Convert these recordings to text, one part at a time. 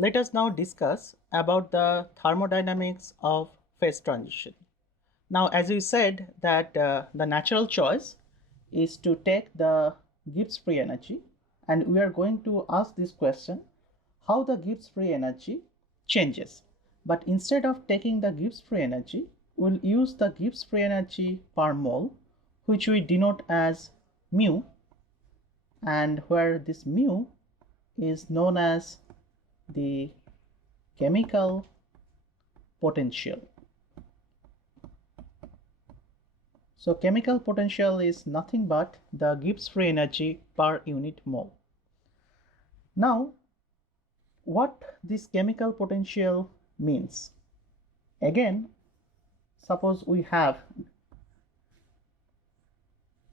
Let us now discuss about the thermodynamics of phase transition. Now, as we said that the natural choice is to take the Gibbs free energy, and we are going to ask this question, how the Gibbs free energy changes. But instead of taking the Gibbs free energy, we'll use the Gibbs free energy per mole, which we denote as mu, and where this mu is known as the chemical potential. So chemical potential is nothing but the Gibbs free energy per unit mole. Now, what this chemical potential means? Again, suppose we have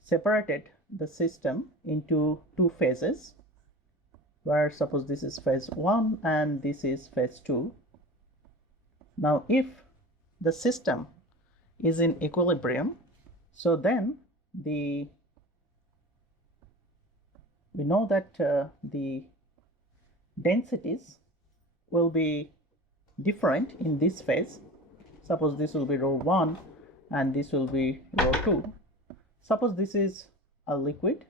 separated the system into two phases, where suppose this is phase 1 and this is phase 2. Now, if the system is in equilibrium, so then we know that the densities will be different in this phase. Suppose this will be rho 1 and this will be rho 2. Suppose this is a liquid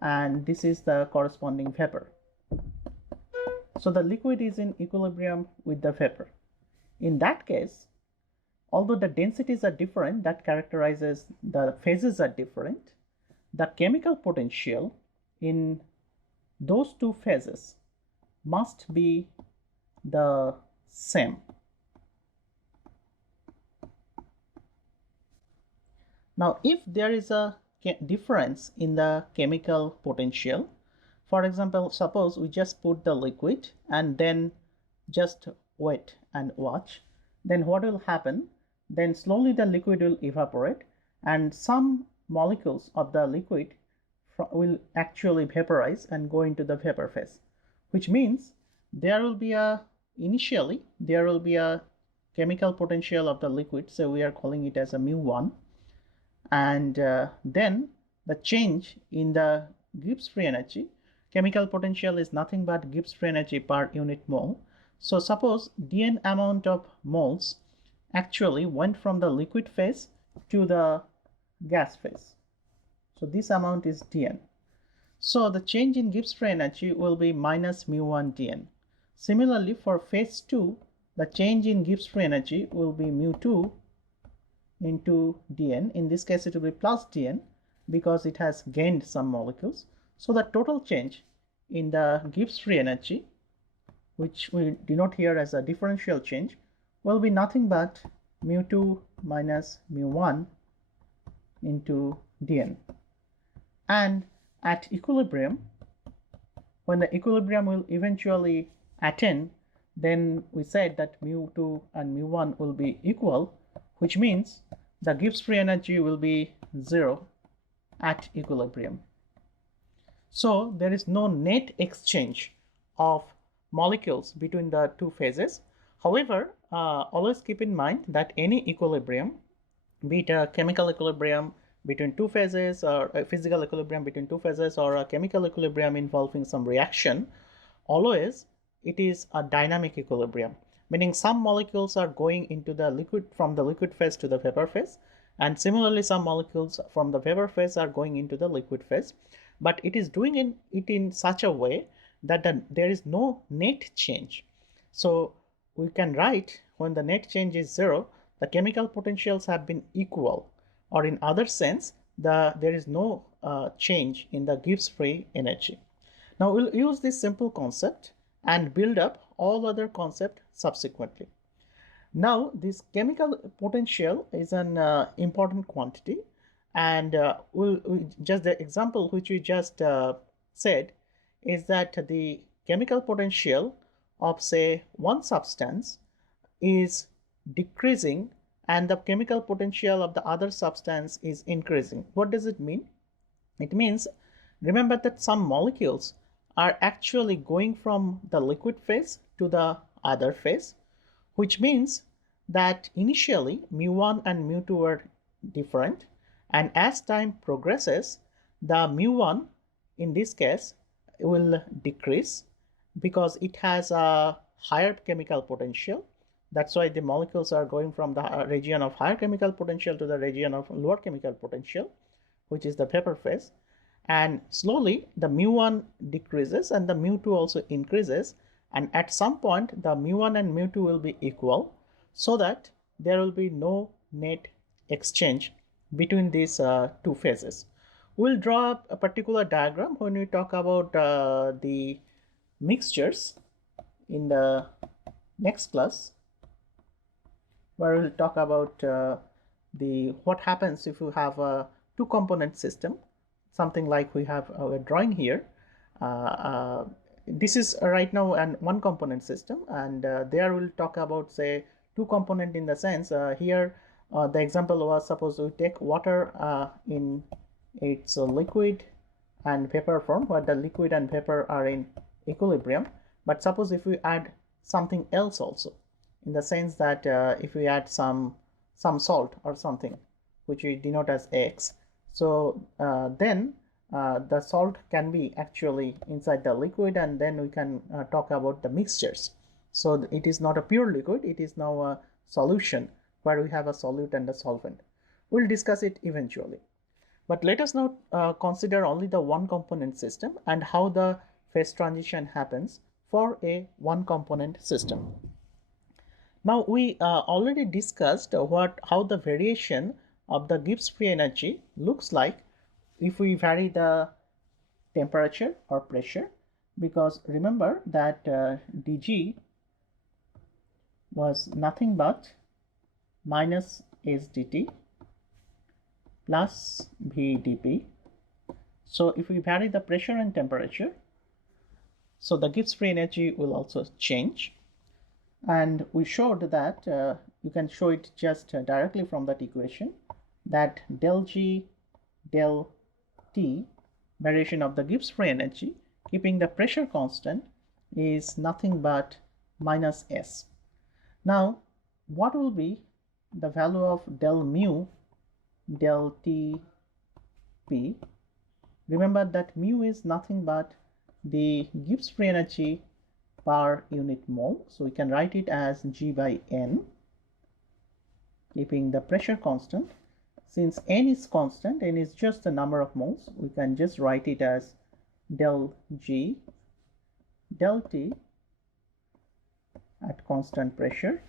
and this is the corresponding vapor. So the liquid is in equilibrium with the vapor. In that case, although the densities are different, that characterizes the phases are different, the chemical potential in those two phases must be the same. Now, if there is a difference in the chemical potential, for example, suppose we just put the liquid and then just wait and watch, then what will happen? Then slowly the liquid will evaporate and some molecules of the liquid will actually vaporize and go into the vapor phase, which means there will be initially there will be a chemical potential of the liquid, so we are calling it as a mu1, and then the change in the Gibbs free energy, chemical potential is nothing but Gibbs free energy per unit mole. So suppose dn amount of moles actually went from the liquid phase to the gas phase. So this amount is dn. So the change in Gibbs free energy will be minus mu1 dn. Similarly, for phase 2, the change in Gibbs free energy will be mu2 into dn. In this case, it will be plus dn because it has gained some molecules. So the total change in the Gibbs free energy, which we denote here as a differential change, will be nothing but mu2 minus mu1 into dn. And at equilibrium, when the equilibrium will eventually attain, then we said that mu2 and mu1 will be equal, which means the Gibbs free energy will be 0 at equilibrium. So there is no net exchange of molecules between the two phases. However, always keep in mind that any equilibrium, be it a chemical equilibrium between two phases or a physical equilibrium between two phases or a chemical equilibrium involving some reaction, always it is a dynamic equilibrium, meaning some molecules are going into the liquid from the liquid phase to the vapor phase, and similarly some molecules from the vapor phase are going into the liquid phase, but it is doing it in such a way that there is no net change. So we can write when the net change is 0, the chemical potentials have been equal, or in other sense, there is no change in the Gibbs free energy. Now we'll use this simple concept and build up all other concepts subsequently. Now this chemical potential is an important quantity, and just the example which we just said is that the chemical potential of say one substance is decreasing and the chemical potential of the other substance is increasing. What does it mean? It means, remember that some molecules are actually going from the liquid phase to the other phase, which means that initially mu1 and mu2 were different, and as time progresses, the mu1 in this case will decrease because it has a higher chemical potential. That's why the molecules are going from the region of higher chemical potential to the region of lower chemical potential, which is the vapor phase. And slowly the mu1 decreases and the mu2 also increases, and at some point the mu1 and mu2 will be equal, so that there will be no net exchange between these two phases. We'll draw up a particular diagram when we talk about the mixtures in the next class, where we'll talk about what happens if you have a two-component system, something like we have a drawing here. This is right now an one-component system, and there we'll talk about, say, two-component in the sense here the example was, suppose we take water in its liquid and vapor form, where the liquid and vapor are in equilibrium. But suppose if we add something else also, in the sense that if we add some salt or something, which we denote as X, so then the salt can be actually inside the liquid, and then we can talk about the mixtures. So it is not a pure liquid, it is now a solution where we have a solute and a solvent. We'll discuss it eventually. But let us now consider only the one component system and how the phase transition happens for a one component system. Now we already discussed how the variation of the Gibbs free energy looks like if we vary the temperature or pressure, because remember that dg was nothing but minus s dt plus v dp. So if we vary the pressure and temperature, so the Gibbs free energy will also change. And we showed that you can show it just directly from that equation, that del G del T variation of the Gibbs free energy, keeping the pressure constant, is nothing but minus S. Now what will be the value of del mu del T P? Remember that mu is nothing but the Gibbs free energy per unit mole, so we can write it as G by N, keeping the pressure constant. Since N is constant, N is just the number of moles, we can just write it as del G del T at constant pressure,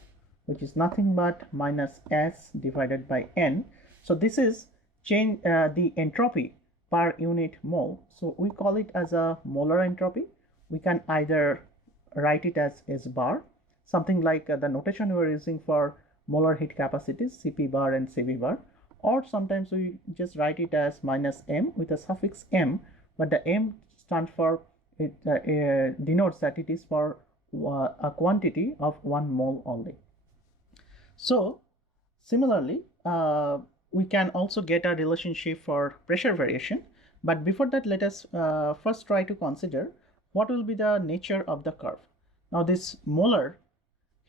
which is nothing but minus S divided by N. So this is the entropy per unit mole, so we call it as a molar entropy. We can either write it as S bar, something like the notation we were using for molar heat capacities, Cp bar and Cv bar, or sometimes we just write it as minus m with a suffix m, but the m stands for, it denotes that it is for a quantity of 1 mole only. So similarly we can also get a relationship for pressure variation, but before that let us first try to consider what will be the nature of the curve. Now this molar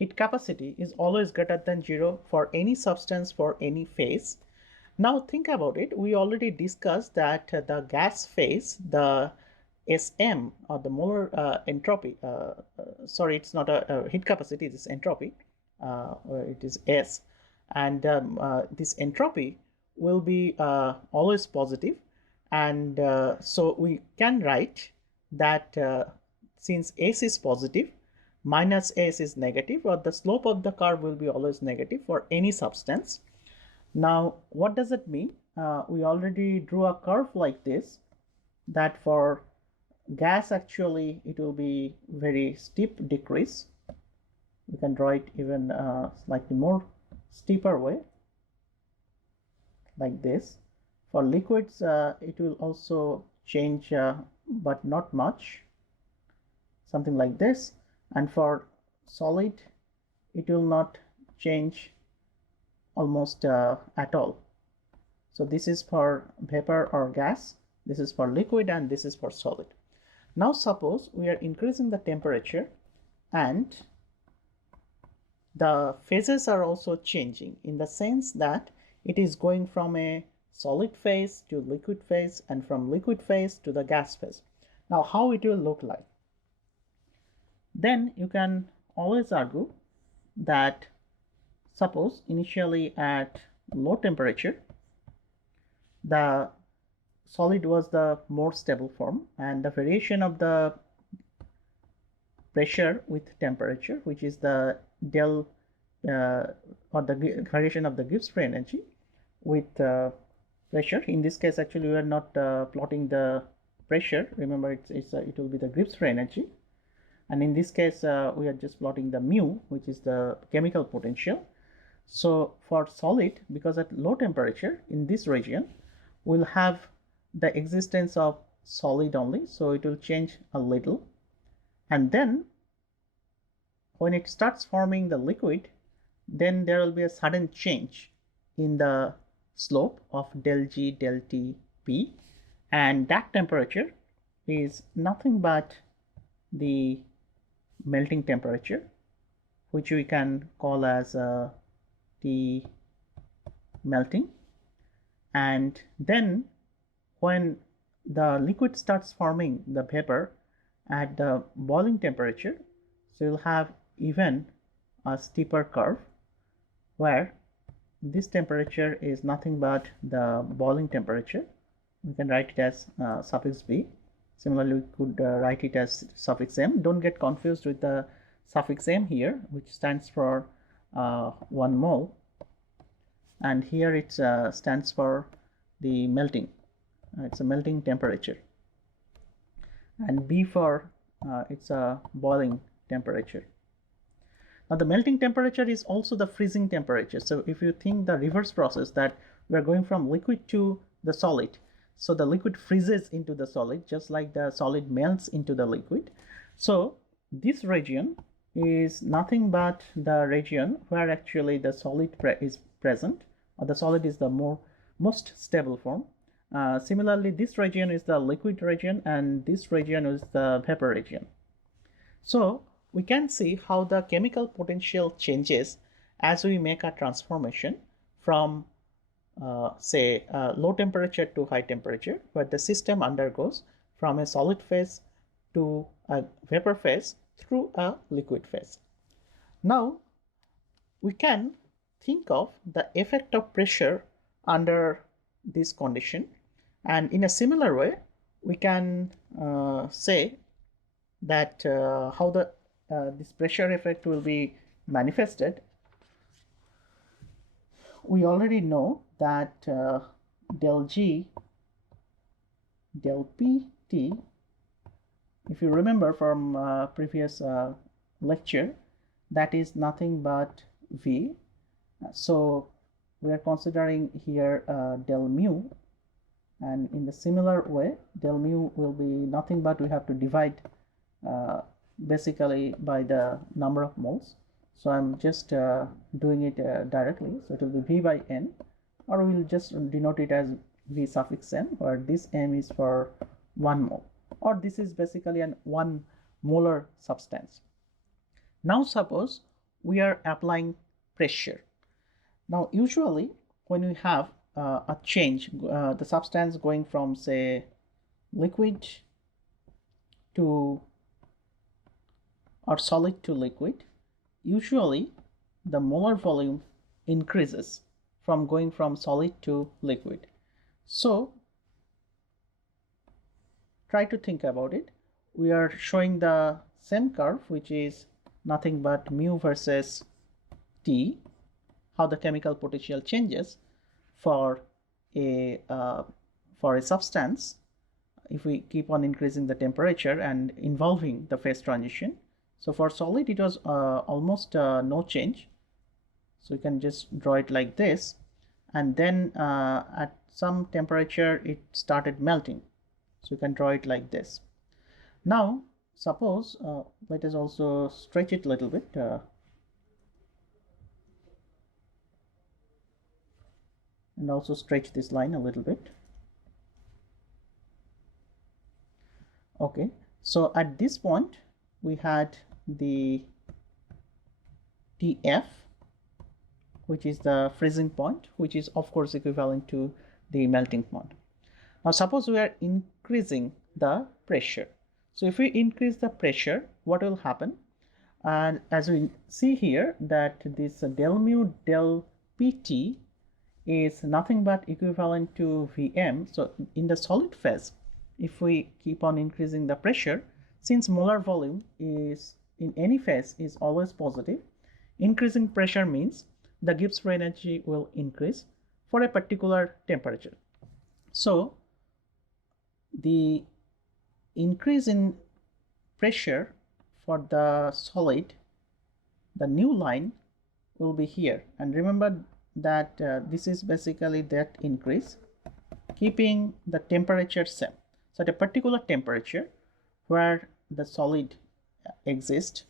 heat capacity is always greater than 0 for any substance for any phase. Now think about it, we already discussed that the gas phase, the Sm or the molar entropy, sorry, it's not a heat capacity, it is entropy, it is S, and this entropy will be always positive, and so we can write that since S is positive, minus S is negative, or the slope of the curve will be always negative for any substance. Now what does it mean? We already drew a curve like this, that for gas actually it will be very steep decrease. We can draw it even slightly more steeper way, like this. For liquids it will also change, but not much, something like this. And for solid it will not change almost at all. So this is for vapor or gas, this is for liquid, and this is for solid. Now suppose we are increasing the temperature and the phases are also changing, in the sense that it is going from a solid phase to liquid phase and from liquid phase to the gas phase. Now how it will look like? then you can always argue that suppose initially at low temperature the solid was the more stable form, and the variation of the pressure with temperature, which is the del or the variation of the Gibbs free energy with pressure. In this case, actually, we are not plotting the pressure. Remember, it will be the Gibbs free energy, and in this case, we are just plotting the mu, which is the chemical potential. So for solid, because at low temperature in this region, we'll have the existence of solid only, so it will change a little, and then when it starts forming the liquid, then there will be a sudden change in the slope of del G del T P, and that temperature is nothing but the melting temperature, which we can call as T melting. And then when the liquid starts forming the vapor at the boiling temperature, so you'll have even a steeper curve where this temperature is nothing but the boiling temperature. We can write it as suffix b. Similarly, we could write it as suffix m. Don't get confused with the suffix m here, which stands for 1 mole, and here it stands for the melting. It's a melting temperature, and b for it's a boiling temperature. Now the melting temperature is also the freezing temperature. So if you think the reverse process, that we are going from liquid to the solid, so the liquid freezes into the solid just like the solid melts into the liquid. So this region is nothing but the region where actually the solid is present, or the solid is the most stable form. Similarly, this region is the liquid region, and this region is the vapor region. So we can see how the chemical potential changes as we make a transformation from say low temperature to high temperature, where the system undergoes from a solid phase to a vapor phase through a liquid phase. Now we can think of the effect of pressure under this condition, and in a similar way we can say that how the this pressure effect will be manifested. We already know that del G del PT, if you remember from previous lecture, that is nothing but V. So we are considering here del mu, and in the similar way del mu will be nothing but we have to divide basically by the number of moles. So I'm just doing it directly, so it will be V by N, or we'll just denote it as V suffix M, where this M is for 1 mole, or this is basically an 1 molar substance. Now suppose we are applying pressure. Now usually when we have a change, the substance going from say liquid to or solid to liquid, usually the molar volume increases from going from solid to liquid. So try to think about it. We are showing the same curve, which is nothing but mu versus T, how the chemical potential changes for a substance if we keep on increasing the temperature and involving the phase transition. So for solid it was almost no change, so you can just draw it like this, and then at some temperature it started melting, so you can draw it like this. Now suppose let us also stretch it a little bit, and also stretch this line a little bit. Okay, so at this point we had the TF, which is the freezing point, which is of course equivalent to the melting point. Now suppose we are increasing the pressure. So if we increase the pressure, what will happen? And as we see here that this del mu del pt is nothing but equivalent to Vm. So in the solid phase, if we keep on increasing the pressure, since molar volume is in any phase is always positive, increasing pressure means the Gibbs free energy will increase for a particular temperature. So the increase in pressure for the solid, the new line will be here, and remember that this is basically that increase keeping the temperature same. So at a particular temperature where the solid exists,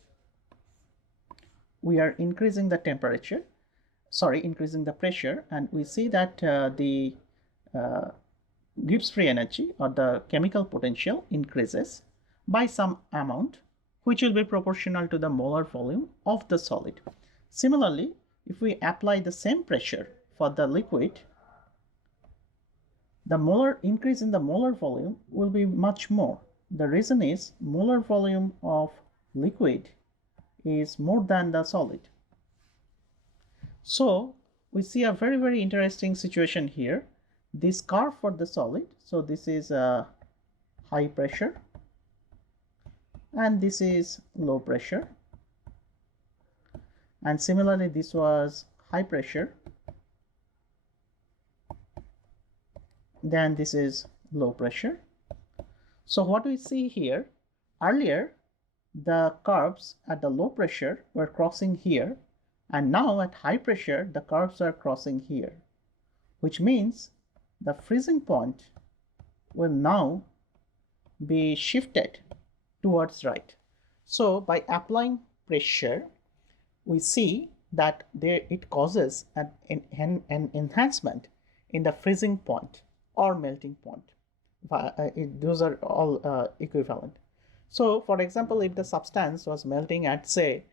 we are increasing the temperature, increasing the pressure, and we see that the Gibbs free energy or the chemical potential increases by some amount which will be proportional to the molar volume of the solid. Similarly, if we apply the same pressure for the liquid, the molar increase in the molar volume will be much more. The reason is molar volume of liquid is more than the solid. So we see a very interesting situation here. This curve for the solid, so this is a high pressure and this is low pressure, and similarly this was high pressure, then this is low pressure. So what we see here, earlier the curves at the low pressure were crossing here, and now at high pressure the curves are crossing here, which means the freezing point will now be shifted towards right. So by applying pressure, we see that it causes an enhancement in the freezing point or melting point. Those are all equivalent. So for example, if the substance was melting at say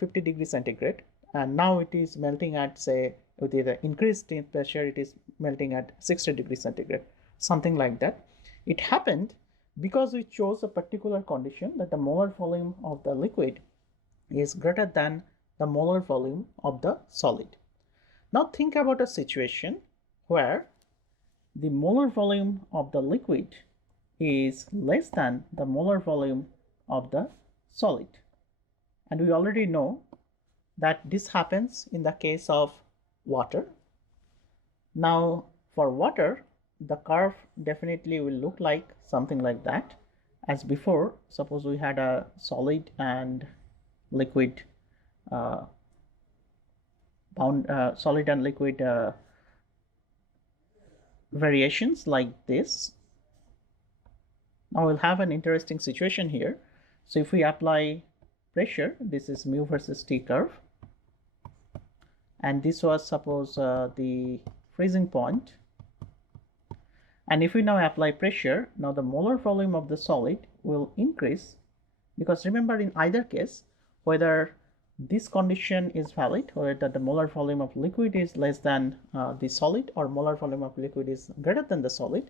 50 degrees centigrade, and now it is melting at say with the increased pressure, it is melting at 60 degrees centigrade, something like that. It happened because we chose a particular condition that the molar volume of the liquid is greater than the molar volume of the solid. Now think about a situation where the molar volume of the liquid is less than the molar volume of the solid, and we already know that this happens in the case of water. Now for water, the curve definitely will look like something like that. As before, suppose we had a solid and liquid solid and liquid variations like this. Now we'll have an interesting situation here. So if we apply pressure, this is mu versus T curve, and this was suppose the freezing point. And if we now apply pressure, now the molar volume of the solid will increase, because remember in either case, whether this condition is valid, whether the molar volume of liquid is less than the solid or molar volume of liquid is greater than the solid,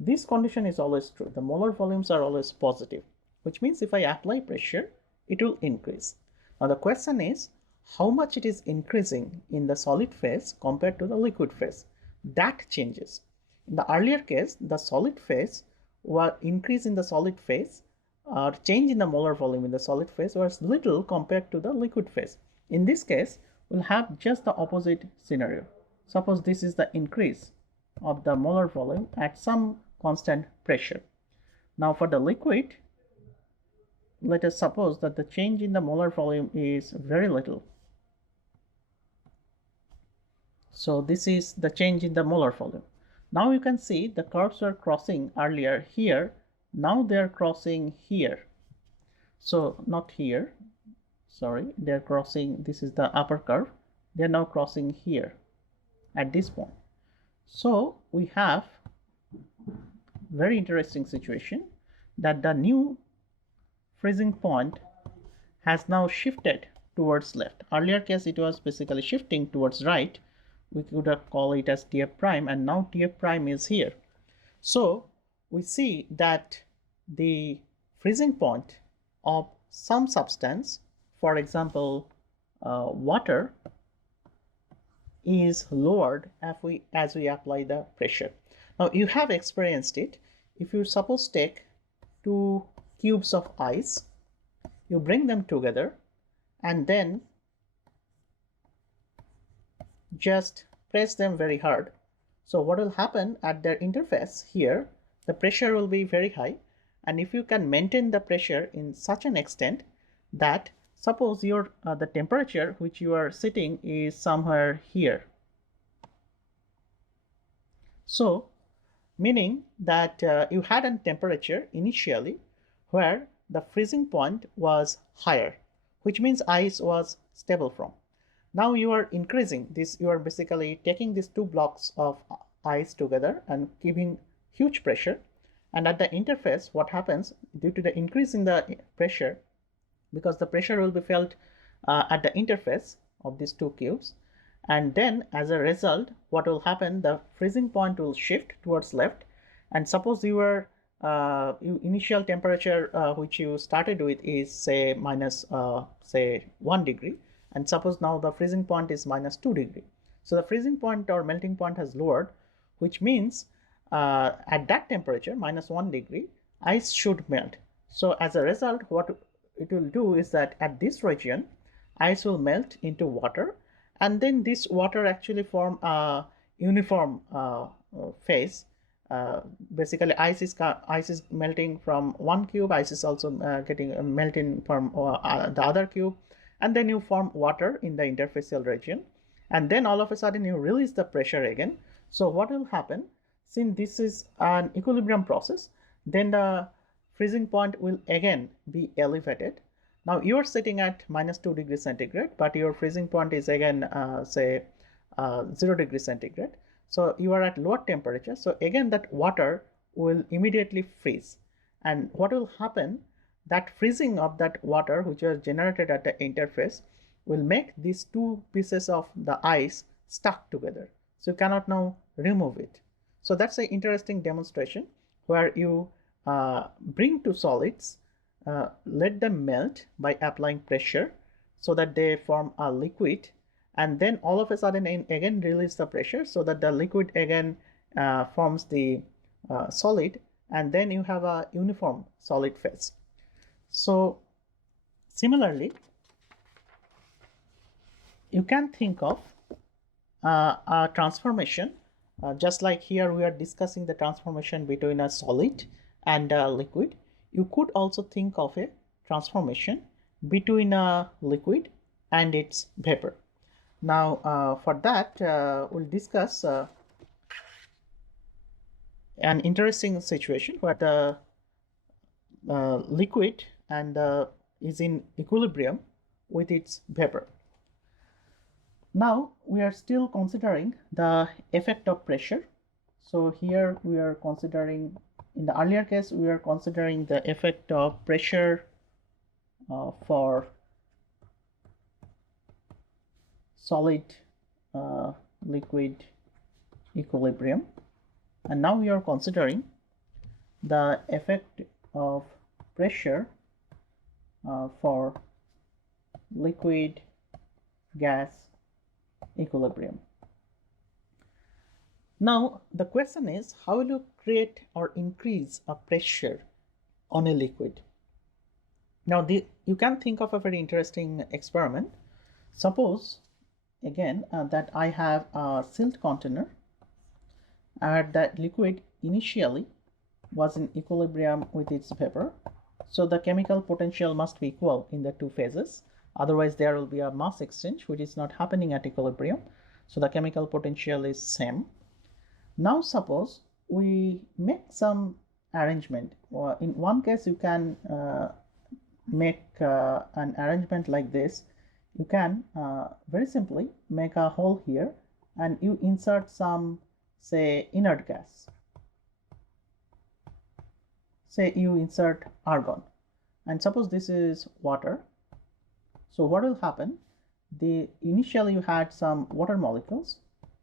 this condition is always true. The molar volumes are always positive, which means if I apply pressure, it will increase. Now the question is how much it is increasing in the solid phase compared to the liquid phase. That changes. In the earlier case, the solid phase or increase in the solid phase or change in the molar volume in the solid phase was little compared to the liquid phase. In this case, we'll have just the opposite scenario. Suppose this is the increase of the molar volume at some constant pressure. Now for the liquid, let us suppose that the change in the molar volume is very little. So this is the change in the molar volume. Now you can see the curves were crossing earlier here. Now they are crossing here. So not here, sorry, they are crossing, this is the upper curve. They are now crossing here at this point. So we have very interesting situation that the new freezing point has now shifted towards left. Earlier case it was basically shifting towards right. We could have called it as Tf prime, and now Tf prime is here. So we see that the freezing point of some substance for example, water is lowered as we apply the pressure. Now you have experienced it. If you suppose take two cubes of ice, you bring them together and then just press them very hard. So what will happen at their interface here, the pressure will be very high, and if you can maintain the pressure in such an extent that suppose your the temperature which you are sitting is somewhere here. So meaning that you had a temperature initially where the freezing point was higher, which means ice was stable from. Now you are increasing this, you are basically taking these two blocks of ice together and giving huge pressure, and at the interface what happens due to the increase in the pressure, because the pressure will be felt at the interface of these two cubes, and then as a result what will happen, the freezing point will shift towards left, and suppose your initial temperature which you started with is say minus say 1 degree, and suppose now the freezing point is minus 2 degree. So the freezing point or melting point has lowered, which means at that temperature minus 1 degree ice should melt. So as a result what it will do is that at this region ice will melt into water, and then this water actually form a uniform phase. Basically ice is melting from one cube, ice is also getting melting from the other cube, and then you form water in the interfacial region, and then all of a sudden you release the pressure again. So what will happen, since this is an equilibrium process, then the freezing point will again be elevated. Now you are sitting at minus 2 degrees centigrade, but your freezing point is again say 0 degrees centigrade. So you are at lower temperature, so again that water will immediately freeze, and what will happen, that freezing of that water which was generated at the interface will make these two pieces of the ice stuck together, so you cannot now remove it. So that's an interesting demonstration where you bring two solids, let them melt by applying pressure so that they form a liquid, and then all of a sudden again release the pressure so that the liquid again forms the solid, and then you have a uniform solid phase. So similarly you can think of a transformation just like here we are discussing the transformation between a solid and a liquid. You could also think of a transformation between a liquid and its vapor. Now for that we'll discuss an interesting situation where the liquid and is in equilibrium with its vapor. Now we are still considering the effect of pressure. So here we are considering, in the earlier case we are considering the effect of pressure for solid liquid equilibrium, and now we are considering the effect of pressure for liquid gas equilibrium. Now the question is, how will you create or increase a pressure on a liquid? Now you can think of a very interesting experiment. Suppose again that I have a sealed container and that liquid initially was in equilibrium with its vapor. So the chemical potential must be equal in the two phases, otherwise there will be a mass exchange which is not happening at equilibrium. So the chemical potential is same. Now suppose we make some arrangement. In one case you can make an arrangement like this. You can very simply make a hole here and you insert some, say, inert gas. Say you insert argon, and suppose this is water. So what will happen, initially you had some water molecules.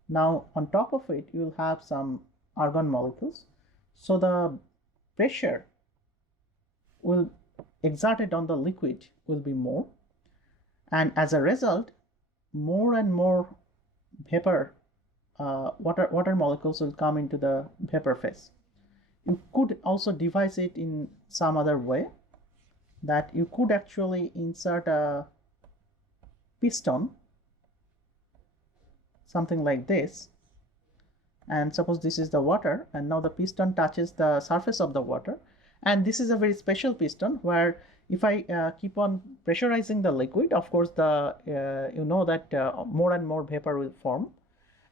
Now on top of it you will have some argon molecules. So the pressure will exerted on the liquid will be more, and as a result, more and more vapor, water molecules will come into the vapor phase. You could also devise it in some other way, that you could actually insert a piston, something like this, and suppose this is the water, and now the piston touches the surface of the water, and this is a very special piston where if I keep on pressurizing the liquid, of course the you know that more and more vapor will form,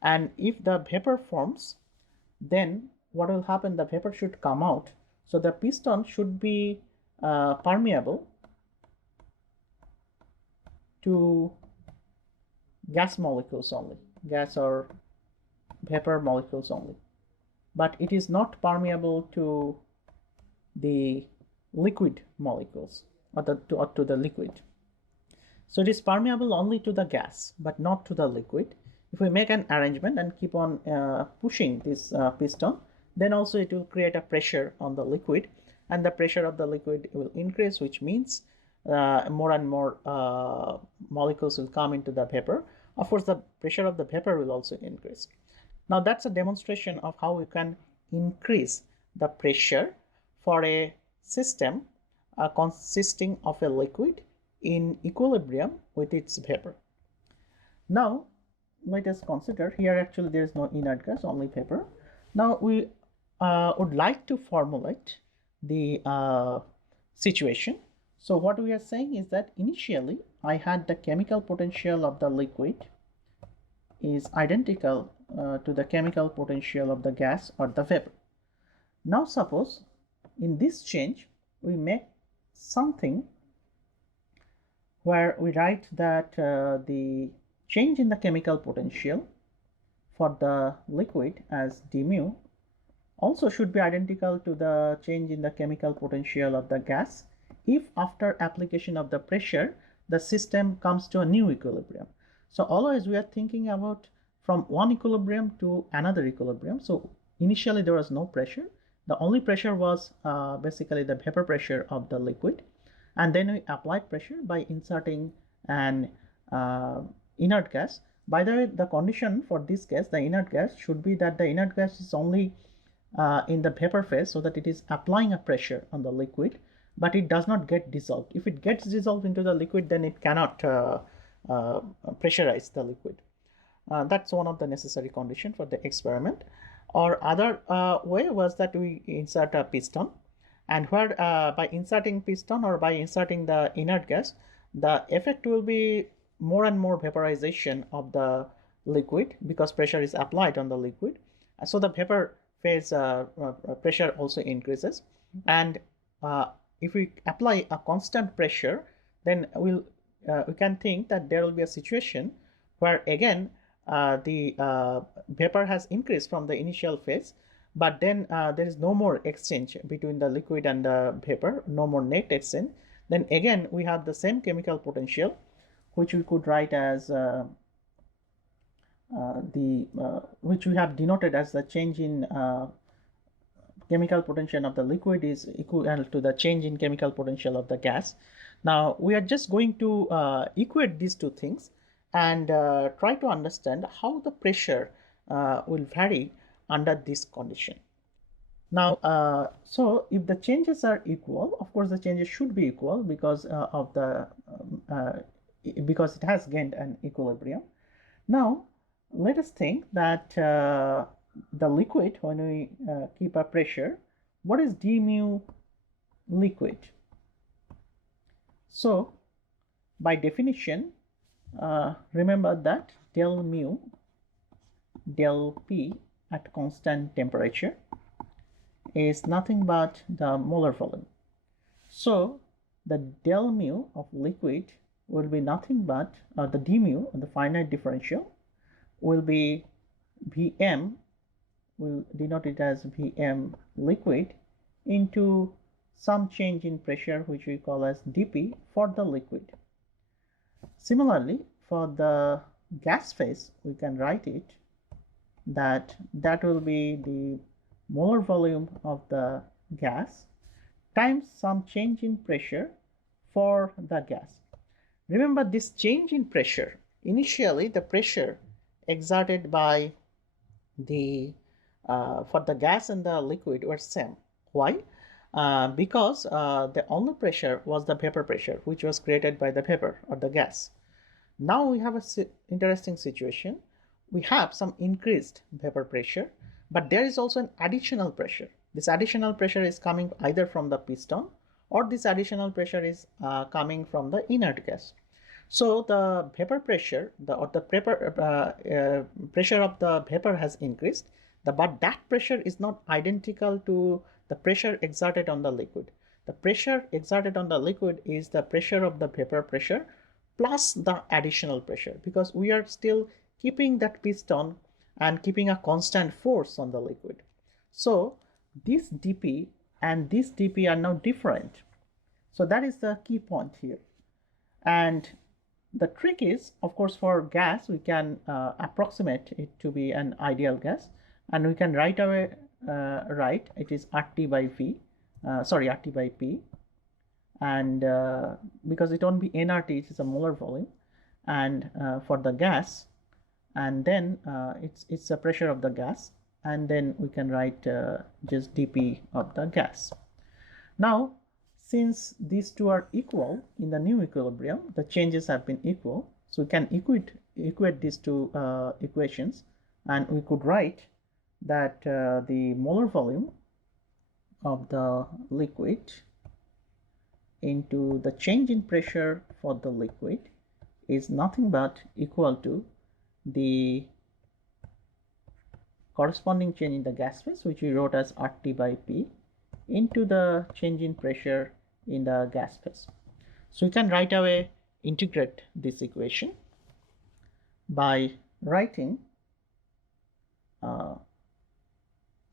and if the vapor forms, then what will happen, the vapor should come out, so the piston should be permeable to gas molecules only, gas or vapor molecules only, but it is not permeable to the liquid molecules or to the liquid. So it is permeable only to the gas but not to the liquid. If we make an arrangement and keep on pushing this piston, then also it will create a pressure on the liquid, and the pressure of the liquid will increase, which means more and more molecules will come into the vapor. Of course, the pressure of the vapor will also increase. Now that's a demonstration of how we can increase the pressure for a system consisting of a liquid in equilibrium with its vapor. Now let us consider, here actually there is no inert gas, only vapor. Now we would like to formulate the situation. So what we are saying is that initially I had the chemical potential of the liquid is identical to the chemical potential of the gas or the vapor. Now suppose in this change we make something where we write that the change in the chemical potential for the liquid as d mu also should be identical to the change in the chemical potential of the gas if after application of the pressure the system comes to a new equilibrium. So always we are thinking about from one equilibrium to another equilibrium. So initially there was no pressure. The only pressure was basically the vapor pressure of the liquid, and then we applied pressure by inserting an inert gas. By the way, the condition for this case, the inert gas, should be that the inert gas is only in the vapor phase, so that it is applying a pressure on the liquid, but it does not get dissolved. If it gets dissolved into the liquid, then it cannot pressurize the liquid. That's one of the necessary conditions for the experiment. Or other way was that we insert a piston, and where by inserting piston or by inserting the inert gas, the effect will be more and more vaporization of the liquid because pressure is applied on the liquid. So the vapor phase pressure also increases, and if we apply a constant pressure, then we can think that there will be a situation where again the vapor has increased from the initial phase, but then there is no more exchange between the liquid and the vapor, no more net exchange. Then again we have the same chemical potential, which we could write as which we have denoted as the change in chemical potential of the liquid is equal to the change in chemical potential of the gas. Now we are just going to equate these two things and try to understand how the pressure will vary under this condition. Now so if the changes are equal, of course the changes should be equal because of the because it has gained an equilibrium. Now let us think that the liquid, when we keep a pressure, what is d mu liquid? So by definition, remember that del mu del P at constant temperature is nothing but the molar volume. So the del mu of liquid will be nothing but the d mu, the finite differential, will be Vm, we'll denote it as Vm liquid, into some change in pressure which we call as dP for the liquid. Similarly, for the gas phase, we can write it that will be the molar volume of the gas times some change in pressure for the gas. Remember this change in pressure. Initially, the pressure exerted by the for the gas and the liquid were same. Why? Because the only pressure was the vapor pressure, which was created by the vapor or the gas. Now we have a interesting situation. We have some increased vapor pressure, but there is also an additional pressure. This additional pressure is coming either from the piston, or this additional pressure is coming from the inert gas. So the vapor pressure, pressure of the vapor has increased, but that pressure is not identical to the pressure exerted on the liquid. The pressure exerted on the liquid is the pressure of the vapor pressure plus the additional pressure, because we are still keeping that piston and keeping a constant force on the liquid. So this dP and this dP are now different. So that is the key point here. And the trick is, of course, for gas, we can approximate it to be an ideal gas, and we can right away write it is RT by P, and because it won't be nRT, it is a molar volume, and for the gas, and then it's the pressure of the gas, and then we can write just dP of the gas. Now, since these two are equal in the new equilibrium, the changes have been equal, so we can equate these two equations, and we could write that the molar volume of the liquid into the change in pressure for the liquid is nothing but equal to the corresponding change in the gas phase, which we wrote as RT by P, into the change in pressure in the gas phase. So we can right away integrate this equation by writing,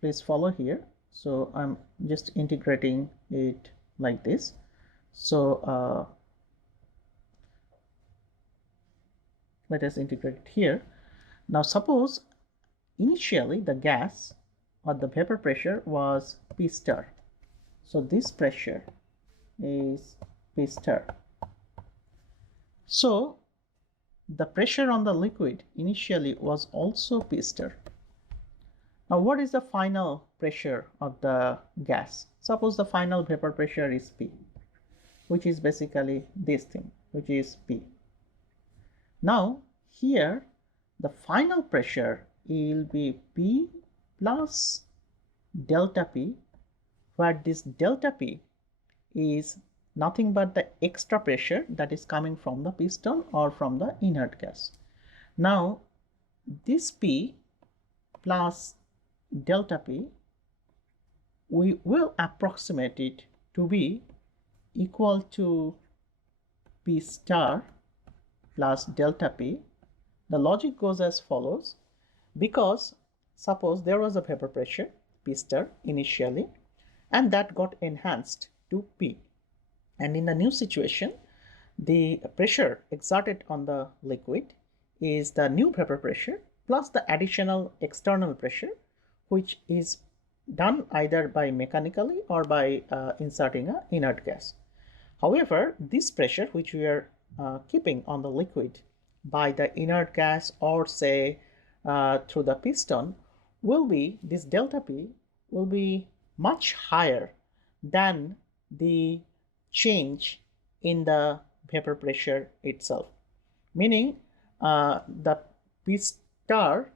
please follow here. So I'm just integrating it like this. So let us integrate it here. Now suppose initially the gas or the vapor pressure was P star. So this pressure is P star. So the pressure on the liquid initially was also P star. Now what is the final pressure of the gas? Suppose the final vapor pressure is P, which is basically this thing, which is P. Now here the final pressure will be P plus delta P, where this delta P is nothing but the extra pressure that is coming from the piston or from the inert gas. Now this P plus delta P, we will approximate it to be equal to P star plus delta P. The logic goes as follows: because suppose there was a vapor pressure P star initially, and that got enhanced to P, and in the new situation the pressure exerted on the liquid is the new vapor pressure plus the additional external pressure, which is done either by mechanically or by inserting an inert gas. However, this pressure which we are keeping on the liquid by the inert gas, or say through the piston, will be, this delta P will be much higher than the change in the vapor pressure itself, meaning the P star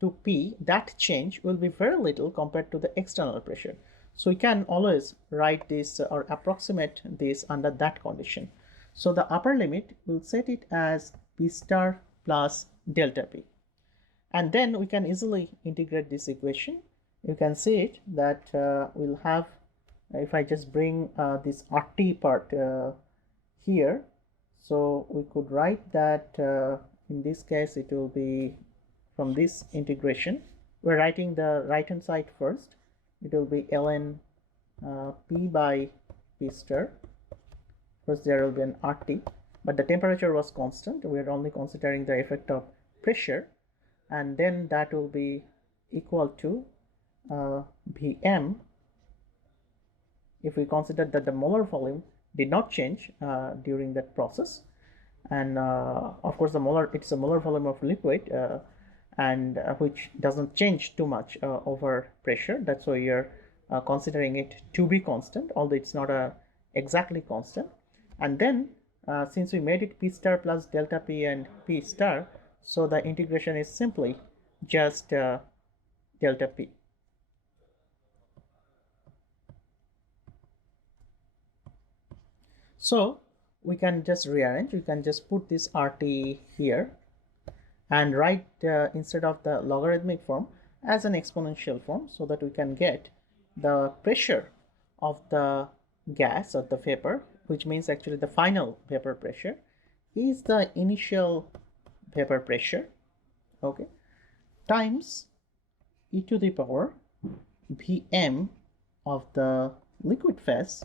to P, that change will be very little compared to the external pressure. So we can always write this or approximate this under that condition. So the upper limit will set it as P star plus delta P, and then we can easily integrate this equation. You can see it that we'll have, if I just bring this RT part here, so we could write that in this case it will be from this integration. We're writing the right hand side first. It will be ln P by P star. First there will be an RT, but the temperature was constant. We are only considering the effect of pressure, and then that will be equal to Vm, if we consider that the molar volume did not change during that process. And of course it's a molar volume of liquid, and which doesn't change too much over pressure. That's why you're considering it to be constant, although it's not exactly constant. And then since we made it P star plus delta P and P star, so the integration is simply just delta P. So we can just rearrange. We can just put this RT here and write instead of the logarithmic form as an exponential form, so that we can get the pressure of the gas or the vapor, which means actually the final vapor pressure, is the initial vapor pressure, okay, times e to the power Vm of the liquid phase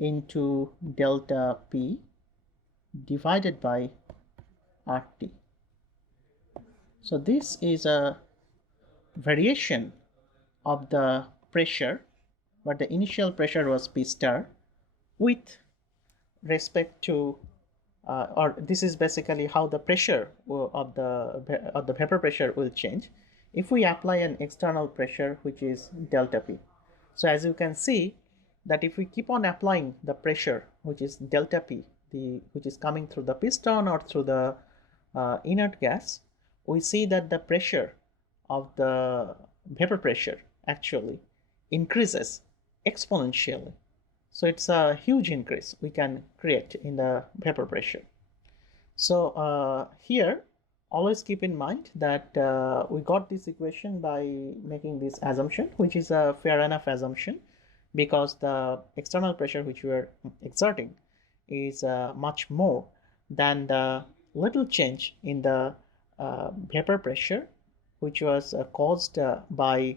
into delta P divided by RT. So this is a variation of the pressure, but the initial pressure was P star with respect to or this is basically how the pressure of the vapor pressure will change if we apply an external pressure, which is delta P. So as you can see that if we keep on applying the pressure, which is delta P, which is coming through the piston or through the inert gas, we see that the pressure of the vapor pressure actually increases exponentially. So it's a huge increase we can create in the vapor pressure. So here always keep in mind that we got this equation by making this assumption, which is a fair enough assumption, because the external pressure which we are exerting is much more than the little change in the vapor pressure, which was caused by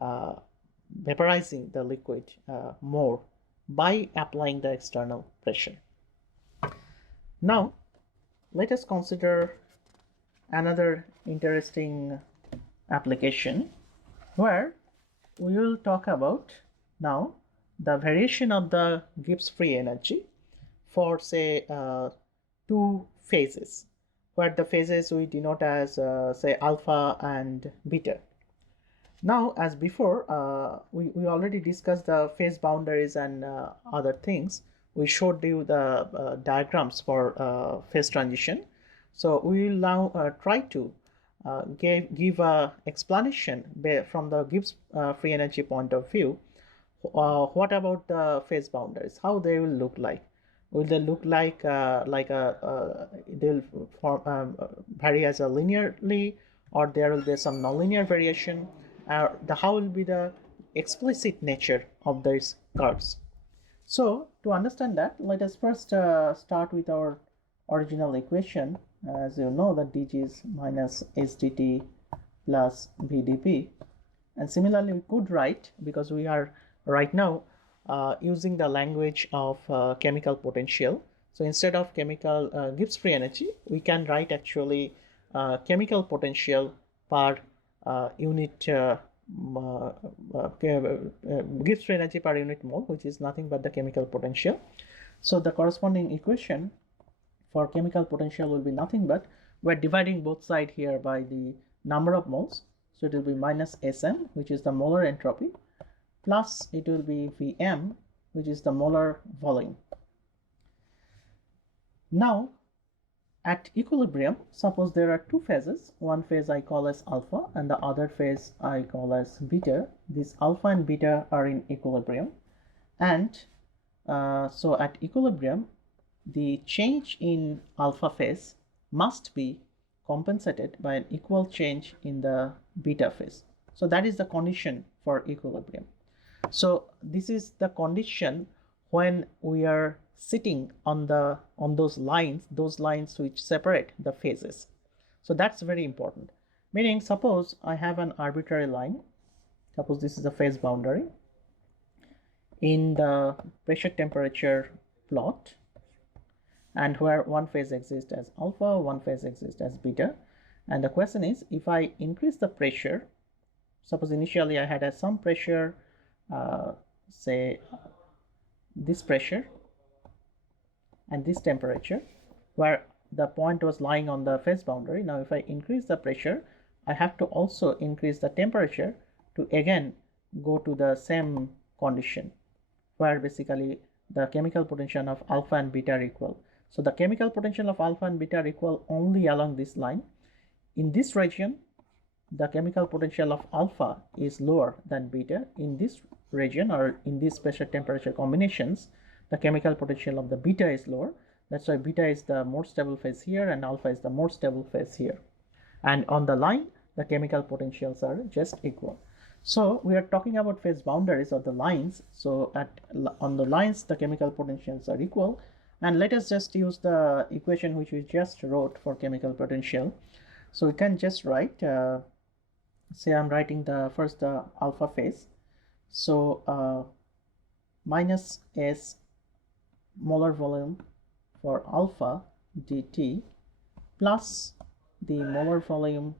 vaporizing the liquid more by applying the external pressure. Now let us consider another interesting application where we will talk about now the variation of the Gibbs free energy for say two phases, where the phases we denote as say alpha and beta. Now as before we already discussed the phase boundaries and other things. We showed you the diagrams for phase transition. So we will now try to give a explanation from the Gibbs free energy point of view. What about the phase boundaries? How they will look like? Will they look like they'll vary as a linearly, or there will be some nonlinear variation? How will be the explicit nature of these curves? So to understand that, let us first start with our original equation. As you know that dg is minus sdt plus vdp, and similarly we could write, because we are right now using the language of chemical potential. So instead of chemical Gibbs free energy, we can write actually chemical potential per unit Gibbs free energy per unit mole, which is nothing but the chemical potential. So the corresponding equation for chemical potential will be nothing but we're dividing both sides here by the number of moles. So it will be minus Sm, which is the molar entropy, plus it will be Vm, which is the molar volume. Now at equilibrium, suppose there are two phases. One phase I call as alpha and the other phase I call as beta. These alpha and beta are in equilibrium, and so at equilibrium the change in alpha phase must be compensated by an equal change in the beta phase. So that is the condition for equilibrium. So this is the condition when we are sitting on those lines which separate the phases. So that's very important. Meaning, suppose I have an arbitrary line. Suppose this is a phase boundary in the pressure temperature plot, and where one phase exists as alpha, one phase exists as beta. And the question is, if I increase the pressure, suppose initially I had some pressure, say this pressure, and this temperature, where the point was lying on the phase boundary. Now if I increase the pressure, I have to also increase the temperature to again go to the same condition, where basically the chemical potential of alpha and beta are equal. So the chemical potential of alpha and beta are equal only along this line. In this region, the chemical potential of alpha is lower than beta. In this region, or in these pressure temperature combinations, the chemical potential of the beta is lower. That's why beta is the more stable phase here and alpha is the more stable phase here. And on the line, the chemical potentials are just equal. So we are talking about phase boundaries or the lines. So on the lines, the chemical potentials are equal. And let us just use the equation which we just wrote for chemical potential. So we can just write, say I'm writing the first alpha phase. So minus S molar volume for alpha dt plus the molar volume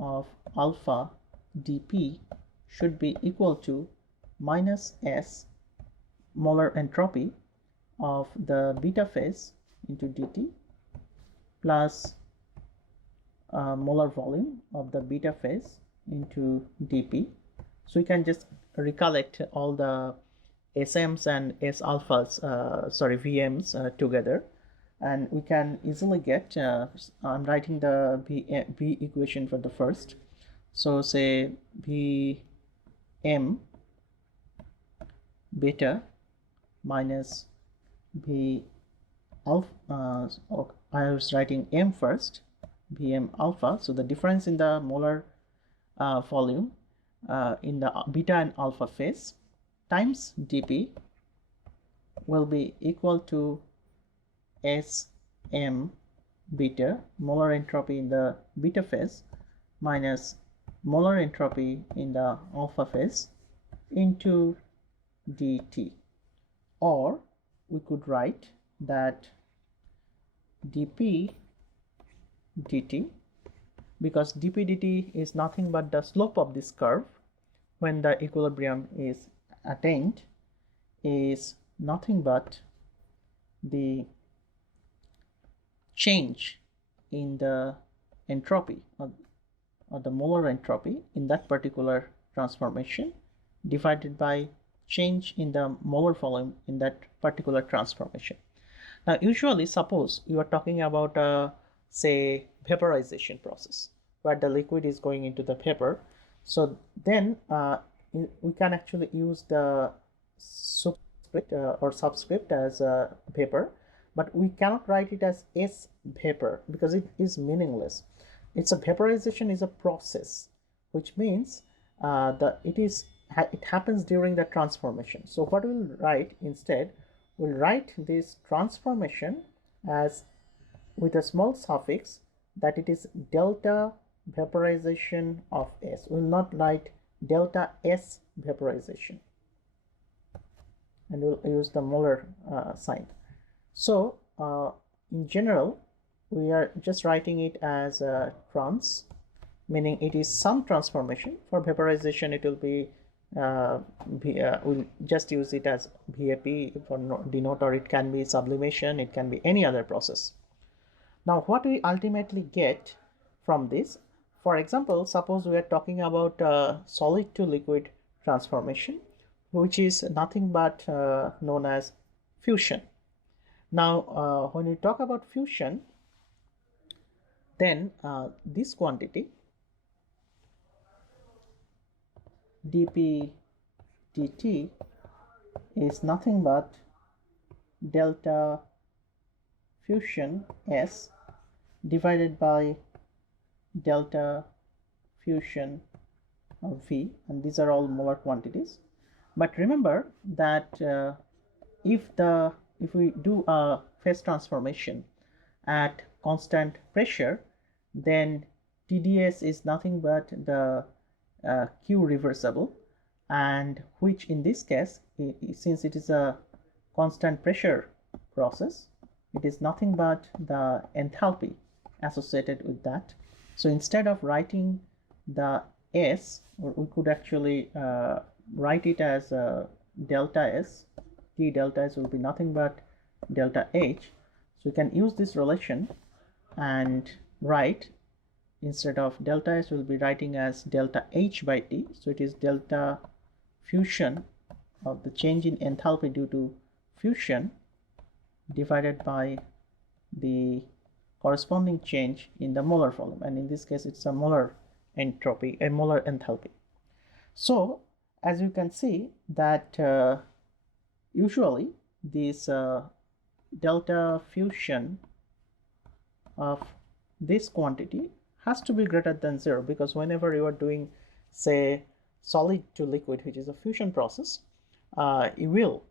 of alpha dp should be equal to minus S molar entropy of the beta phase into dt plus molar volume of the beta phase into dp. So we can just recollect all the SMs and S alphas, VMs together, and we can easily get, I'm writing the V equation for the first. So say Vm beta minus V alpha, I was writing M first, Vm alpha. So the difference in the molar volume in the beta and alpha phase times dp will be equal to Sm beta, molar entropy in the beta phase, minus molar entropy in the alpha phase into dt. Or we could write that dp dt, because dp dt is nothing but the slope of this curve when the equilibrium is attained, is nothing but the change in the entropy or the molar entropy in that particular transformation divided by change in the molar volume in that particular transformation. Now usually, suppose you are talking about a, say, vaporization process where the liquid is going into the vapor. So then we can actually use the subscript or subscript as a vapor, but we cannot write it as S vapor because it is meaningless. It's a vaporization is a process, which means it happens during the transformation. So what we'll write instead, we'll write this transformation as with a small suffix that it is delta vaporization of S. We'll not write delta S vaporization, and we'll use the molar sign. So in general, we are just writing it as a trans, meaning it is some transformation. For vaporization, it will be we'll just use it as VAP for denote, or it can be sublimation, it can be any other process. Now what we ultimately get from this, for example, suppose we are talking about solid to liquid transformation, which is nothing but known as fusion. Now when we talk about fusion, then this quantity dp dt is nothing but delta fusion S divided by delta fusion of V, and these are all molar quantities. But remember that if we do a phase transformation at constant pressure, then TdS is nothing but the Q reversible, and which in this case, since it is a constant pressure process, it is nothing but the enthalpy associated with that. So instead of writing the S, we could actually write it as delta S. T delta S will be nothing but delta H. So we can use this relation and write, instead of delta S, we'll be writing as delta H by T. So it is delta fusion of the change in enthalpy due to fusion divided by the corresponding change in the molar volume, and in this case it's a molar entropy, a molar enthalpy. So as you can see that usually this delta fusion of this quantity has to be greater than 0, because whenever you are doing, say, solid to liquid, which is a fusion process, it will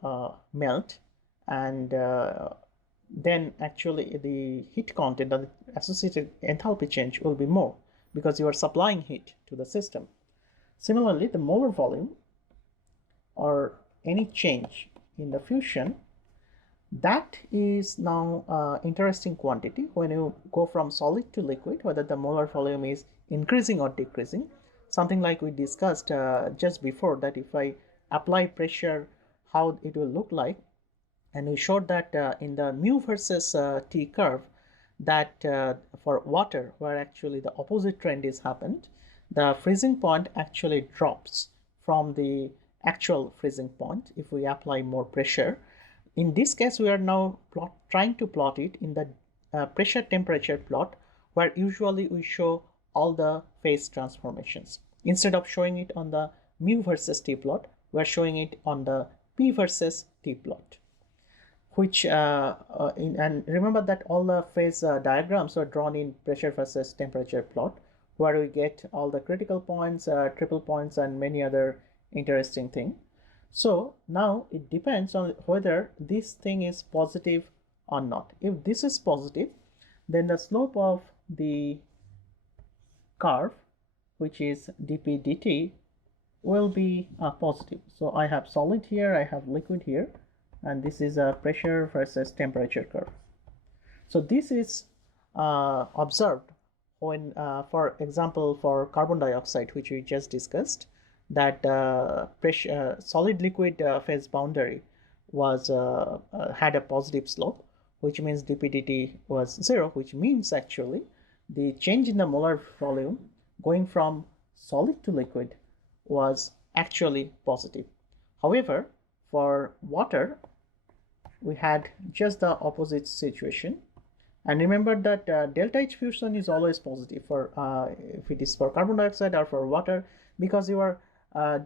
melt, and then actually the heat content and the associated enthalpy change will be more, because you are supplying heat to the system. Similarly, the molar volume, or any change in the fusion, that is now interesting quantity when you go from solid to liquid, whether the molar volume is increasing or decreasing. Something like we discussed just before, that if I apply pressure, how it will look like. And we showed that in the mu versus T curve, that for water, where actually the opposite trend is happened, the freezing point actually drops from the actual freezing point if we apply more pressure. In this case, we are now trying to plot it in the pressure temperature plot, where usually we show all the phase transformations. Instead of showing it on the mu versus T plot, we are showing it on the P versus T plot. Which and remember that all the phase diagrams are drawn in pressure versus temperature plot, where we get all the critical points, triple points, and many other interesting things. So now it depends on whether this thing is positive or not. If this is positive, then the slope of the curve, which is dp dt, will be positive. So I have solid here, I have liquid here, and this is a pressure versus temperature curve. So this is observed when, for example, for carbon dioxide, which we just discussed, that pressure solid liquid phase boundary was had a positive slope, which means dp dt was 0, which means actually the change in the molar volume going from solid to liquid was actually positive. However, for water, we had just the opposite situation. And remember that delta H fusion is always positive for if it is for carbon dioxide or for water, because you are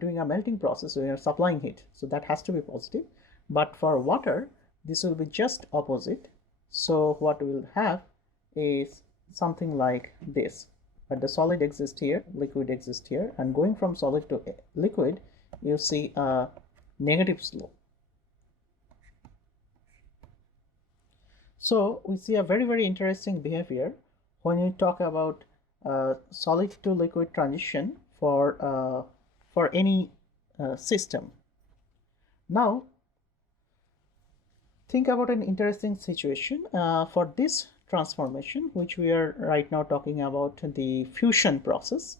doing a melting process, so you are supplying heat, so that has to be positive. But for water, this will be just opposite. So what we will have is something like this, but the solid exists here, liquid exists here, and going from solid to liquid, you see a negative slope. So we see a very interesting behavior when you talk about solid to liquid transition for any system. Now think about an interesting situation for this transformation, which we are right now talking about, the fusion process.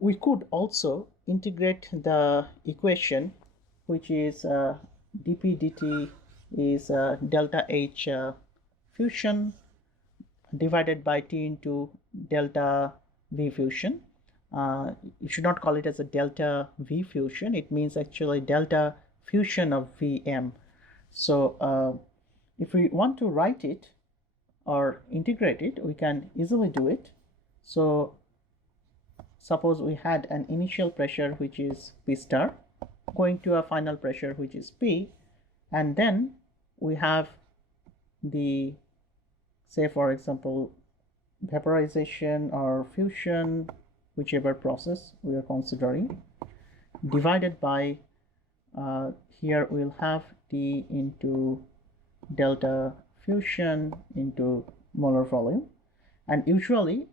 We could also integrate the equation, which is dp dt is delta H fusion divided by T into delta V fusion. You should not call it as a delta V fusion. It means actually delta fusion of Vm. So if we want to write it or integrate it, we can easily do it. So suppose we had an initial pressure, which is P star, going to a final pressure, which is P, and then we have the, say for example, vaporization or fusion, whichever process we are considering, divided by here we'll have T into delta fusion into molar volume. And usually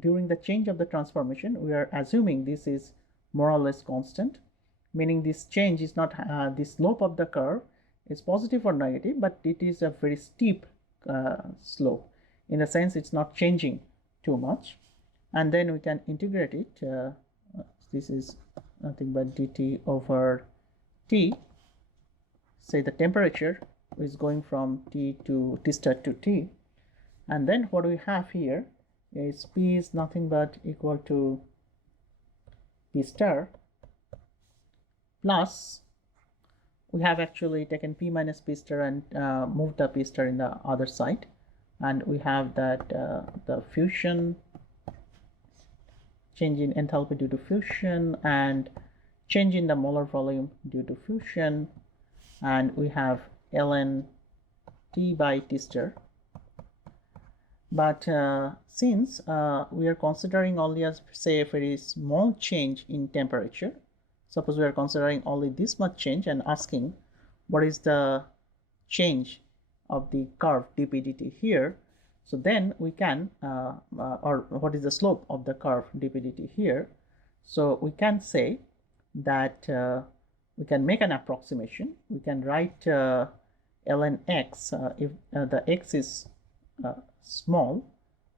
during the change of the transformation, we are assuming this is more or less constant, meaning this change is not the slope of the curve is positive or negative, but it is a very steep slope, in a sense it's not changing too much. And then we can integrate it. This is nothing but dt over T. Say the temperature is going from T star to T, and then what we have here is P is nothing but equal to P star plus, we have actually taken P minus P star and moved the P star in the other side, and we have that the fusion, change in enthalpy due to fusion, and change in the molar volume due to fusion, and we have ln T by T star. But since we are considering only as, say, a very small change in temperature, suppose we are considering only this much change and asking what is the change of the curve dp dt here, so then we can or what is the slope of the curve dp dt here, so we can say that we can make an approximation. We can write ln x if the x is small,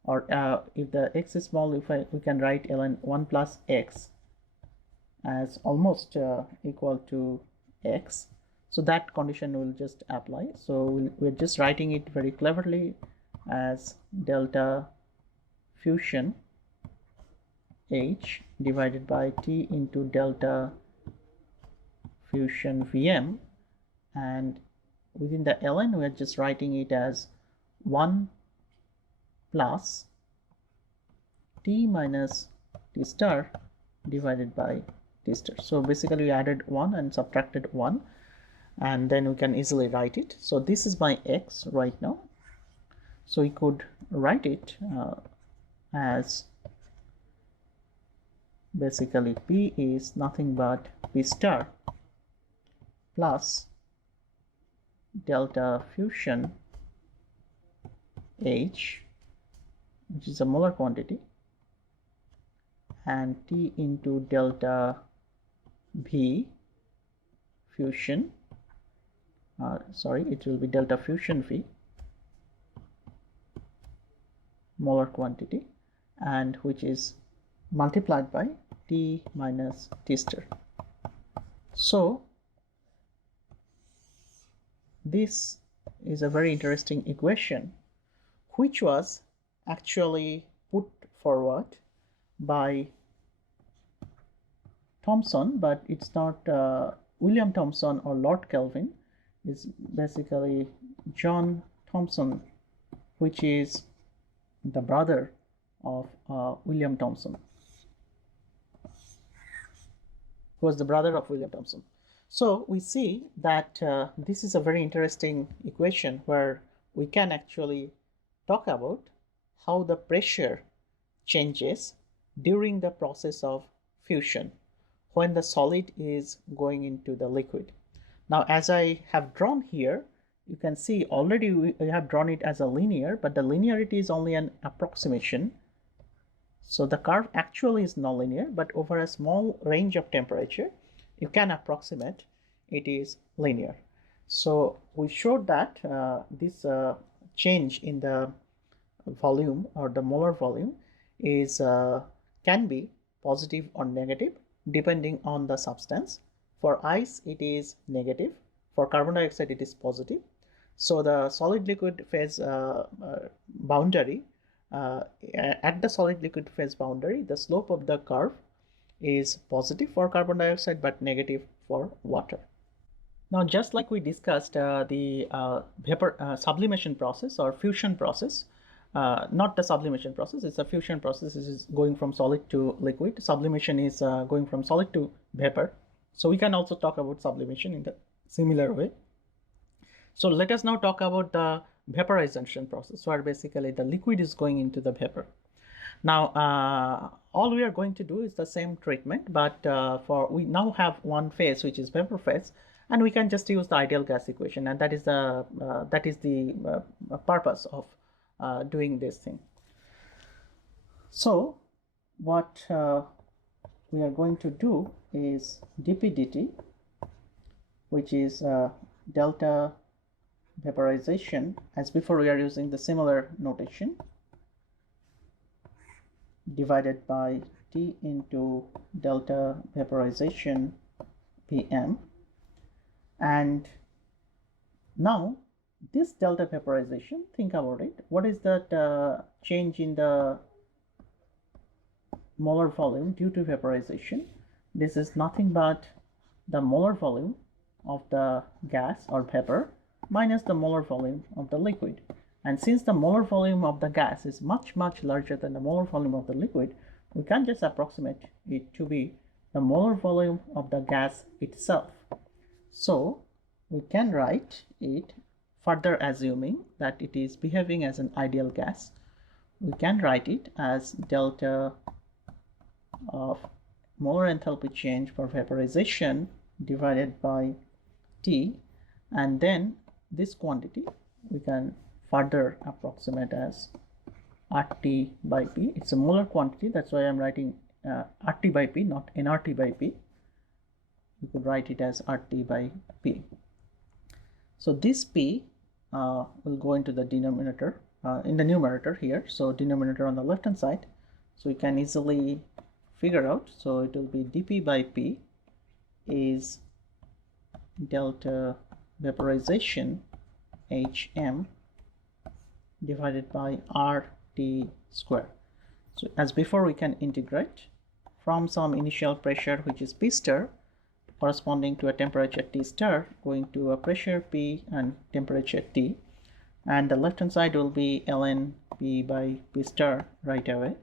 or if the x is small, we can write ln 1 plus x as almost equal to x. So that condition will just apply. So we're just writing it very cleverly as delta fusion h divided by t into delta fusion Vm, and within the ln we are just writing it as 1 plus t minus t star divided by t star. So basically we added 1 and subtracted 1, and then we can easily write it. So this is my x right now, so we could write it as basically p is nothing but p star plus delta fusion h, which is a molar quantity, and t into delta v fusion, sorry, it will be delta fusion v molar quantity, and which is multiplied by t minus t star. So this is a very interesting equation which was actually put forward by Thomson, but it's not William Thomson or Lord Kelvin. It's basically John Thomson, which is the brother of William Thomson, who was the brother of William Thomson. So we see that this is a very interesting equation where we can actually talk about how the pressure changes during the process of fusion when the solid is going into the liquid. Now, as I have drawn here, you can see already we have drawn it as a linear, but the linearity is only an approximation. So the curve actually is nonlinear, but over a small range of temperature, you can approximate it is linear. So we showed that this change in the volume or the molar volume is can be positive or negative depending on the substance. For ice it is negative, for carbon dioxide it is positive. So the solid liquid phase boundary, at the solid liquid phase boundary, the slope of the curve is positive for carbon dioxide but negative for water. Now, just like we discussed the vapor sublimation process or fusion process, not the sublimation process, it's a fusion process. This is going from solid to liquid. Sublimation is going from solid to vapor. So we can also talk about sublimation in the similar way. So let us now talk about the vaporization process, where basically the liquid is going into the vapor. Now, all we are going to do is the same treatment, but we now have one phase, which is vapor phase, and we can just use the ideal gas equation, and that is the purpose of doing this thing. So what we are going to do is dp dt, which is delta vaporization. As before, we are using the similar notation, divided by T into delta vaporization Pm. And now this delta vaporization, think about it. What is that change in the molar volume due to vaporization? This is nothing but the molar volume of the gas or vapor minus the molar volume of the liquid. And since the molar volume of the gas is much larger than the molar volume of the liquid, we can just approximate it to be the molar volume of the gas itself. So we can write it, further assuming that it is behaving as an ideal gas, we can write it as delta of molar enthalpy change for vaporization divided by T, and then this quantity we can further approximate as RT by P. It's a molar quantity, that's why I'm writing RT by P, not nRT by P. You could write it as RT by P. So this P will go into the denominator, in the numerator here, so denominator on the left hand side, so we can easily figure out. So it will be dP by P is delta vaporization HM divided by RT square. So as before, we can integrate from some initial pressure which is P star corresponding to a temperature T star going to a pressure P and temperature T, and the left hand side will be ln P by P star right away,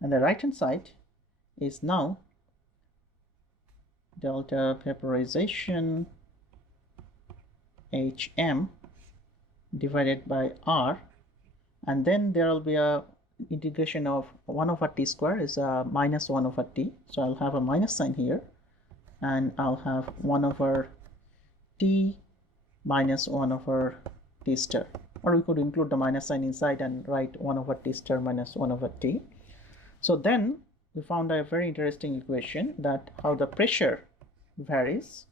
and the right hand side is now delta vaporization HM divided by R, and then there will be a integration of 1 over T square is a minus 1 over T, so I'll have a minus sign here, and I'll have 1 over T minus 1 over T star, or we could include the minus sign inside and write 1 over T star minus 1 over T. So then we found a very interesting equation that how the pressure varies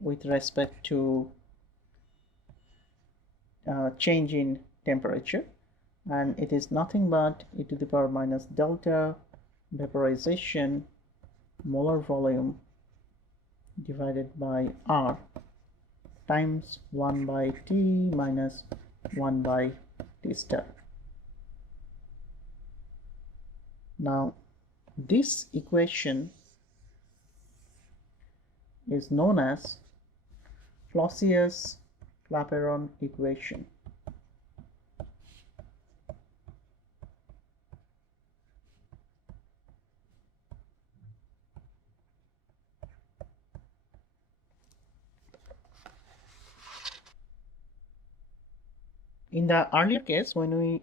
with respect to change in temperature, and it is nothing but e to the power minus delta vaporization molar volume divided by R times 1 by T minus 1 by T star. Now this equation is known as Clausius-Clapeyron equation. In the earlier case, when we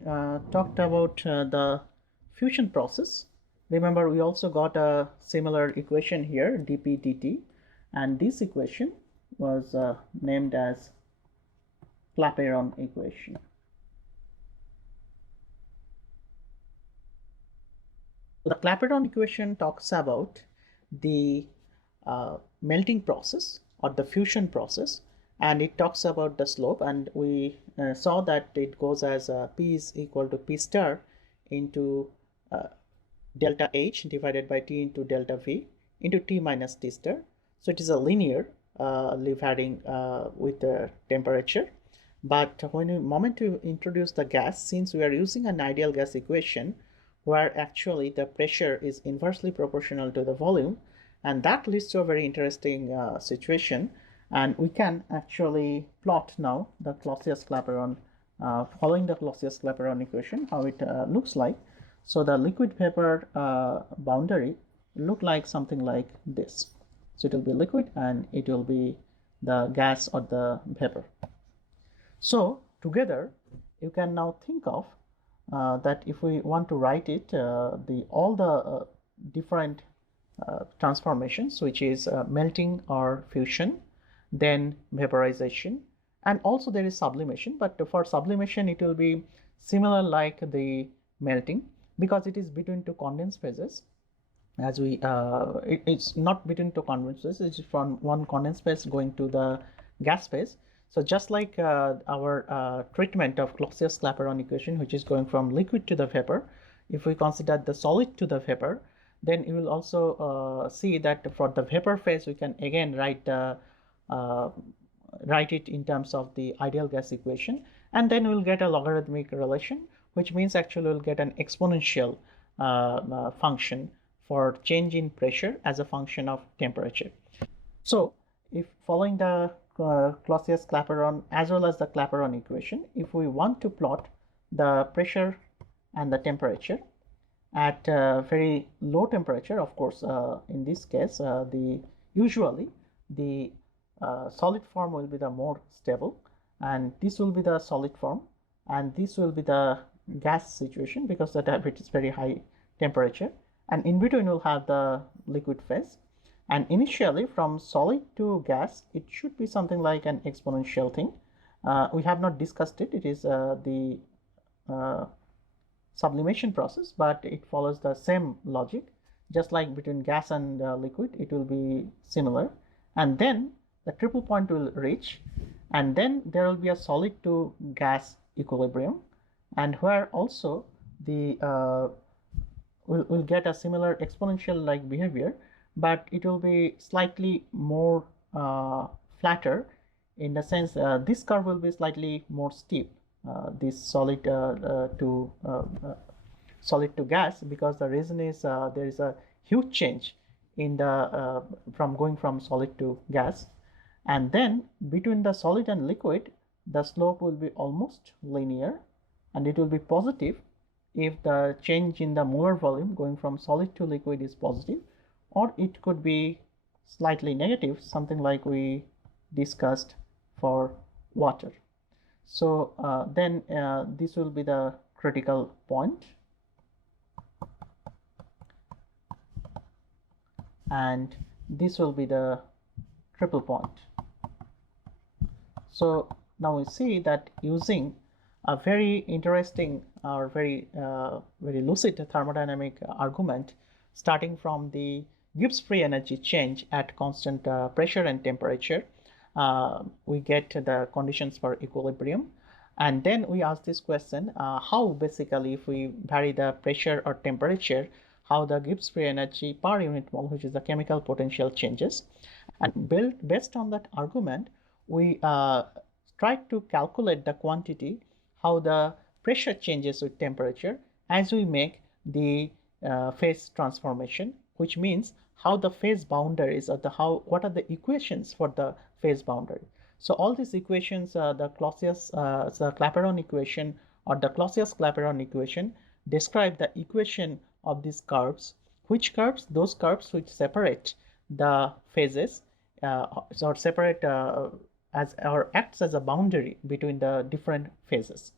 talked about the fusion process, remember we also got a similar equation here, dP dt, and this equation was named as Clapeyron equation. The Clapeyron equation talks about the melting process or the fusion process, and it talks about the slope, and we saw that it goes as P is equal to P star into delta H divided by T into delta V into T minus T star. So it is a linear varying with the temperature. But when we moment to introduce the gas, since we are using an ideal gas equation where actually the pressure is inversely proportional to the volume, and that leads to a very interesting situation. And we can actually plot now the Clausius-Clapeyron, following the Clausius-Clapeyron equation, how it looks like. So the liquid vapor boundary look like something like this. So it will be liquid and it will be the gas or the vapor. So together you can now think of that if we want to write it, all the different transformations, which is melting or fusion, then vaporization, and also there is sublimation, but for sublimation it will be similar like the melting because it is between two condensed phases. As we it's not between two condensed phases, it's from one condensed phase going to the gas phase. So just like our treatment of Clausius-Clapeyron equation, which is going from liquid to the vapor, if we consider the solid to the vapor, then you will also see that for the vapor phase we can again write write it in terms of the ideal gas equation, and then we'll get a logarithmic relation, which means actually we'll get an exponential function for change in pressure as a function of temperature. So if following the Clausius-Clapeyron as well as the Clapeyron equation, if we want to plot the pressure and the temperature at very low temperature, of course, in this case, usually the solid form will be the more stable, and this will be the solid form, and this will be the gas situation because it is very high temperature, and in between we'll have the liquid phase. And initially from solid to gas, it should be something like an exponential thing. We have not discussed it. It is the sublimation process, but it follows the same logic. Just like between gas and liquid, it will be similar. And then the triple point will reach, and then there will be a solid to gas equilibrium, and where also the we'll get a similar exponential like behavior, but it will be slightly more flatter, in the sense this curve will be slightly more steep, this solid to gas, because the reason is there is a huge change in the from going from solid to gas. And then between the solid and liquid, the slope will be almost linear, and it will be positive if the change in the molar volume going from solid to liquid is positive, or it could be slightly negative, something like we discussed for water. So then this will be the critical point, and this will be the triple point. So now we see that using a very interesting or very lucid thermodynamic argument, starting from the Gibbs free energy change at constant pressure and temperature, we get the conditions for equilibrium, and then we ask this question, how basically if we vary the pressure or temperature, how the Gibbs free energy per unit mole, which is the chemical potential, changes. And based on that argument, we try to calculate the quantity, how the pressure changes with temperature as we make the phase transformation, which means how the phase boundaries, or what are the equations for the phase boundary. So all these equations, the Clausius-Clapeyron equation or the Clausius-Clapeyron equation, describe the equation of these curves. Which curves? Those curves which separate the phases, or separate as or acts as a boundary between the different phases.